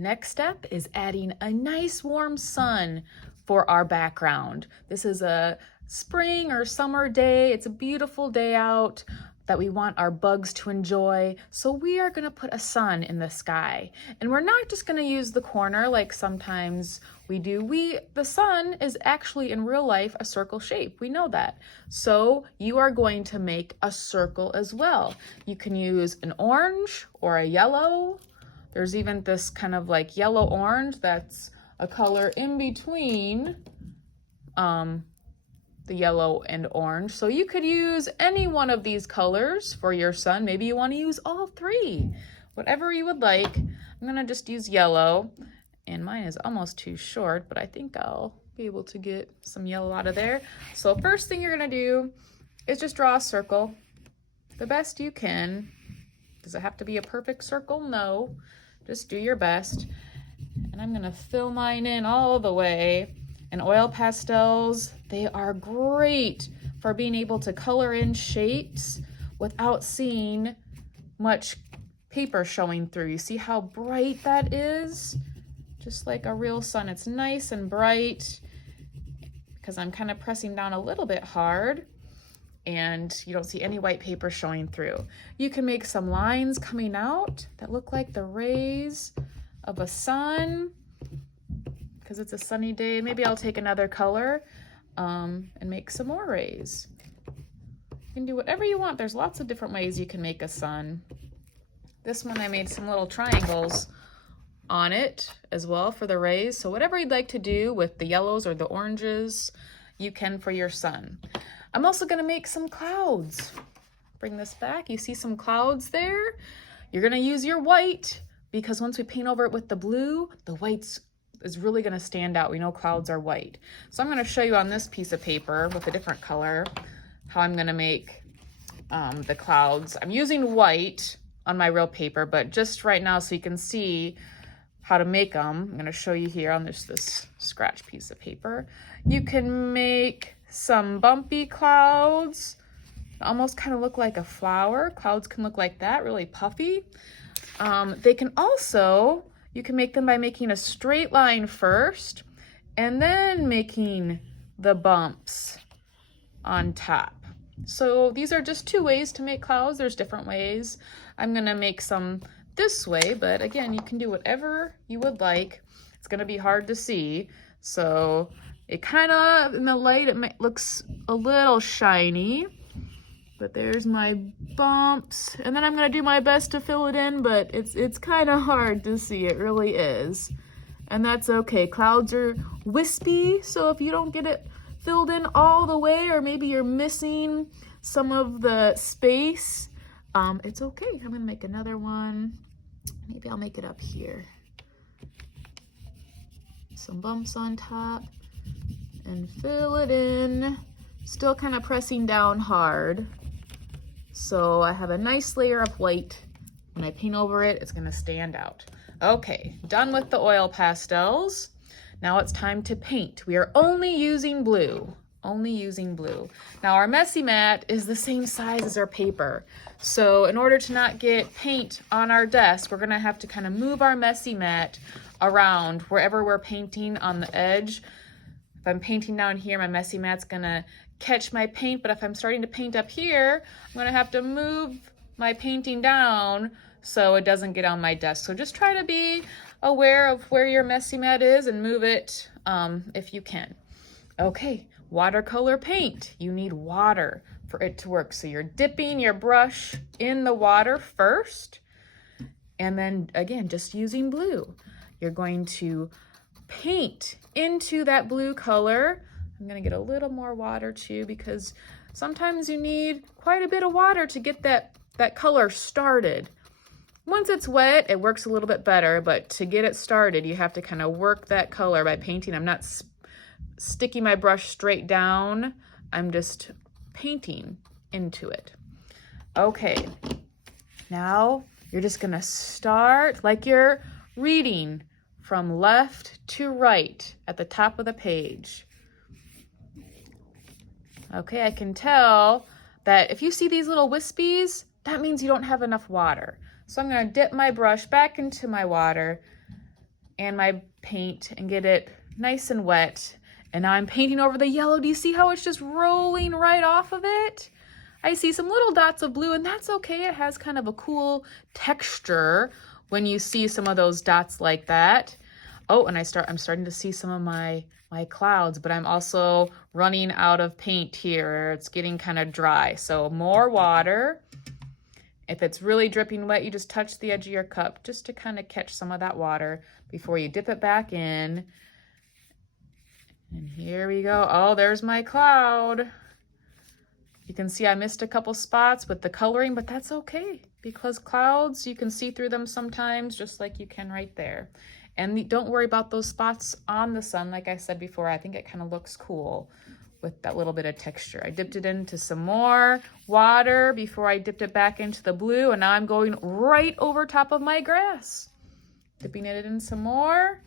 Next step is adding a nice warm sun for our background. This is a spring or summer day. It's a beautiful day out that we want our bugs to enjoy. So we are gonna put a sun in the sky. And we're not just gonna use the corner like sometimes we do. The sun is actually in real life a circle shape. We know that. So you are going to make a circle as well. You can use an orange or a yellow. There's even this kind of like yellow orange that's a color in between the yellow and orange. So you could use any one of these colors for your sun. Maybe you want to use all three, whatever you would like. I'm gonna just use yellow, and mine is almost too short, but I think I'll be able to get some yellow out of there. So first thing you're gonna do is just draw a circle the best you can. Does it have to be a perfect circle? No, just do your best. And I'm gonna fill mine in all the way. And oil pastels, they are great for being able to color in shapes without seeing much paper showing through. You see how bright that is? Just like a real sun. It's nice and bright because I'm kind of pressing down a little bit hard, and you don't see any white paper showing through. You can make some lines coming out that look like the rays of a sun because it's a sunny day. Maybe I'll take another color and make some more rays. You can do whatever you want. There's lots of different ways you can make a sun. This one I made some little triangles on it as well for the rays. So whatever you'd like to do with the yellows or the oranges, you can for your sun. I'm also gonna make some clouds. Bring this back, you see some clouds there? You're gonna use your white because once we paint over it with the blue, the white is really gonna stand out. We know clouds are white. So I'm gonna show you on this piece of paper with a different color how I'm gonna make the clouds. I'm using white on my real paper, but just right now so you can see how to make them, I'm gonna show you here on this scratch piece of paper. You can make some bumpy clouds, almost kind of look like a flower. Clouds can look like that, really puffy. They can also, you can make them by making a straight line first and then making the bumps on top. So these are just two ways to make clouds. There's different ways. I'm gonna make some this way, but again, you can do whatever you would like. It's gonna be hard to see. So it kind of, in the light, it looks a little shiny, but there's my bumps. And then I'm gonna do my best to fill it in, but it's kind of hard to see, it really is. And that's okay, clouds are wispy, so if you don't get it filled in all the way, or maybe you're missing some of the space, it's okay. I'm gonna make another one. Maybe I'll make it up here. Some bumps on top and fill it in. Still kind of pressing down hard. So I have a nice layer of white. When I paint over it, it's gonna stand out. Okay, done with the oil pastels. Now it's time to paint. We are only using blue. Only using blue. Now our messy mat is the same size as our paper. So in order to not get paint on our desk, we're gonna have to kind of move our messy mat around wherever we're painting on the edge. If I'm painting down here, my messy mat's gonna catch my paint, but if I'm starting to paint up here, I'm gonna have to move my painting down so it doesn't get on my desk. So just try to be aware of where your messy mat is and move it if you can. Okay, watercolor paint. You need water for it to work. So you're dipping your brush in the water first, and then again, just using blue. You're going to paint into that blue color. I'm gonna get a little more water too, because sometimes you need quite a bit of water to get that color started. Once it's wet, it works a little bit better, but to get it started, you have to kind of work that color by painting. I'm not sticking my brush straight down. I'm just painting into it. Okay, now you're just gonna start like you're reading from left to right at the top of the page. Okay, I can tell that if you see these little wispies, that means you don't have enough water. So I'm gonna dip my brush back into my water and my paint and get it nice and wet. And now I'm painting over the yellow. Do you see how it's just rolling right off of it? I see some little dots of blue, and that's okay. It has kind of a cool texture when you see some of those dots like that. Oh, and I'm starting to see some of my clouds, but I'm also running out of paint here. It's getting kind of dry. So more water. If it's really dripping wet, you just touch the edge of your cup just to kind of catch some of that water before you dip it back in. And here we go. Oh, there's my cloud. You can see I missed a couple spots with the coloring, but that's okay because clouds, you can see through them sometimes just like you can right there. And don't worry about those spots on the sun. Like I said before, I think it kind of looks cool with that little bit of texture. I dipped it into some more water before I dipped it back into the blue, and now I'm going right over top of my grass. Dipping it in some more,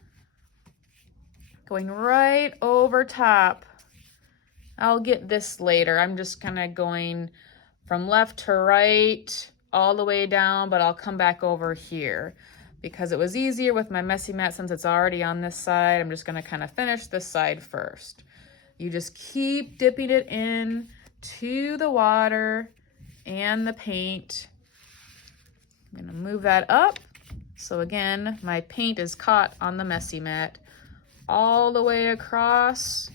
going right over top. I'll get this later. I'm just kind of going from left to right all the way down, but I'll come back over here because it was easier with my messy mat since it's already on this side. I'm just going to kind of finish this side first. You just keep dipping it in to the water and the paint. I'm going to move that up. So again, my paint is caught on the messy mat all the way across.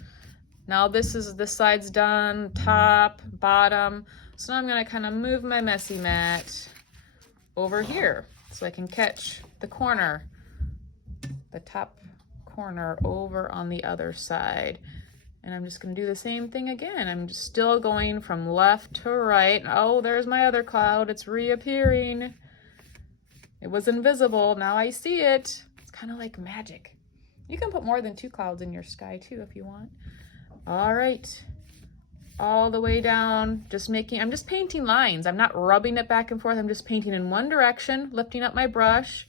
Now this side's done, top, bottom. So now I'm gonna kind of move my messy mat over here so I can catch the corner, the top corner over on the other side. And I'm just gonna do the same thing again. I'm just still going from left to right. Oh, there's my other cloud, it's reappearing. It was invisible, now I see it. It's kind of like magic. You can put more than 2 clouds in your sky too if you want. All right, all the way down, I'm just painting lines. I'm not rubbing it back and forth. I'm just painting in one direction, lifting up my brush,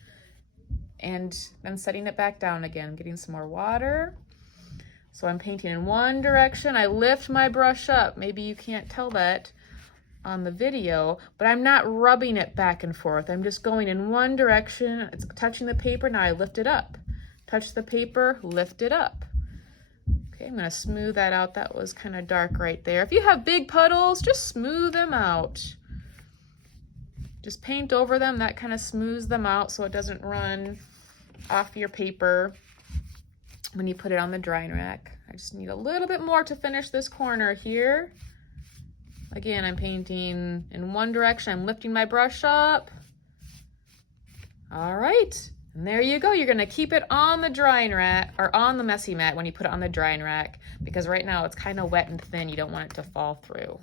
and then setting it back down again, getting some more water. So I'm painting in one direction. I lift my brush up. Maybe you can't tell that on the video, but I'm not rubbing it back and forth. I'm just going in one direction. It's touching the paper. Now I lift it up. Touch the paper, lift it up. Okay, I'm gonna smooth that out. That was kind of dark right there. If you have big puddles, just smooth them out. Just paint over them. That kind of smooths them out so it doesn't run off your paper when you put it on the drying rack. I just need a little bit more to finish this corner here. Again, I'm painting in one direction. I'm lifting my brush up. All right. And there you go. You're going to keep it on the drying rack or on the messy mat when you put it on the drying rack because right now it's kind of wet and thin. You don't want it to fall through.